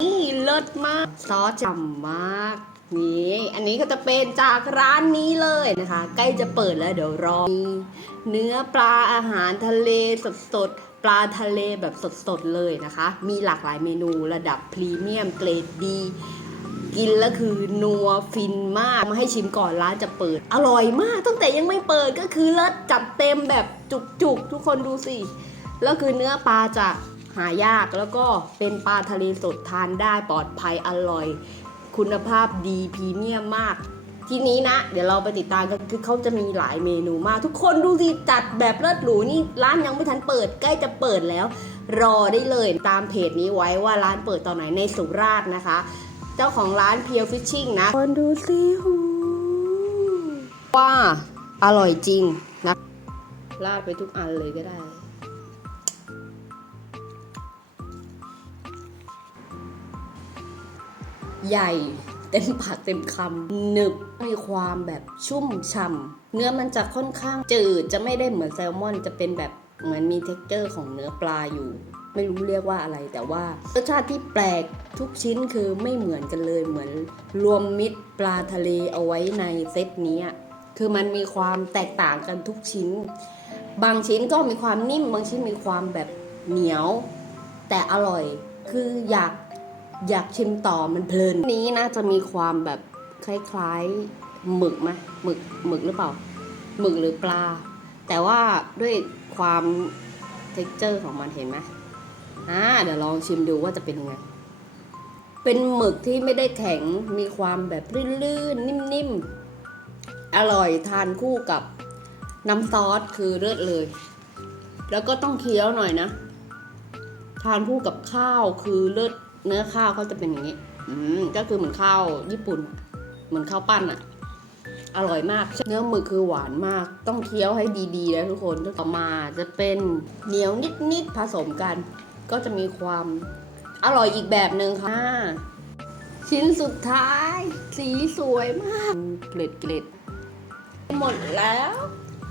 นี่เลิศมาก ซอสฉ่ำมาก นี่ อันนี้ก็จะเป็นจากร้านนี้เลยนะคะ ใกล้จะเปิดแล้วเดี๋ยวรอเนื้อปลาอาหารทะเลสดๆ ปลาทะเลแบบสดๆ เลยนะคะ มีหลากหลายเมนูระดับพรีเมียมเกรดดีกินแล้วคือนัวฟินมากมาให้ชิมก่อนร้านจะเปิด อร่อยมากตั้งแต่ยังไม่เปิดก็คือเลิศจัดเต็มแบบจุกๆ ทุกคนดูสิ แล้วคือเนื้อปลาจะ หายากแล้วก็เป็นปลาทะเลสดทานได้ปลอดภัยอร่อย คุณภาพดีพรีเมียมมาก ทีนี้นะ เดี๋ยวเราไปติดตามกันคือเขาจะมีหลายเมนูมาก ทุกคนดูสิจัดแบบเลิศหรูนี่ร้านยังไม่ทันเปิดใกล้จะเปิดแล้ว รอได้เลยตามเพจนี้ไว้ว่าร้านเปิดตอนไหนในสุราษฎร์นะคะ เจ้าของร้านเพียวฟิชชิ่งนะคนดูสิหูว่าอร่อยจริงนะราดไปทุกอันเลยก็ได้ ใหญ่เต็มปากเต็มคำหนึบมีความแบบชุ่มฉ่ำเนื้อมันจะค่อนข้างจืดจะไม่ได้เหมือนแซลมอนจะเป็นแบบเหมือนมีเท็กเจอร์ของเนื้อปลาอยู่ ไม่รู้เรียกว่าอะไรแต่ว่ารสชาติที่แปลกทุกชิ้นคือไม่เหมือนกันเลยเหมือนรวมมิตรปลาทะเลเอาไว้ในเซตนี้อะคือมันมีความแตกต่างกันทุกชิ้น บางชิ้นก็มีความนิ่ม บางชิ้นมีความแบบเหนียว แต่อร่อยคืออยาก อยากชิมต่อมันเพลินนี้นะจะมีความแบบคล้ายๆหมึกไหมหมึกหมึกหรือเปล่าหมึกหรือปลา แต่ว่าด้วยความเท็กเจอร์ของมันเห็นไหมอ่าเดี๋ยวลองชิมดูว่าจะเป็นยังไงเป็นหมึกที่ไม่ได้แข็งมีความแบบลื่นๆนิ่มๆอร่อยทานคู่กับน้ำซอสคือเลือดเลย แล้วก็ต้องเคี้ยวหน่อยนะ ทานคู่กับข้าวคือเลือด เนื้อข้าวเขาจะเป็นอย่างนี้ อืมก็คือเหมือนข้าวญี่ปุ่น เหมือนข้าวปั้นอะอร่อยมาก เนื้อหมึกคือหวานมาก ต้องเคี้ยวให้ดีๆนะทุกคน ต่อมาจะเป็นเหนียวนิดๆผสมกัน ก็จะมีความอร่อยอีกแบบหนึ่งค่ะ ชิ้นสุดท้าย สีสวยมาก เกล็ดเกล็ดๆหมดแล้ว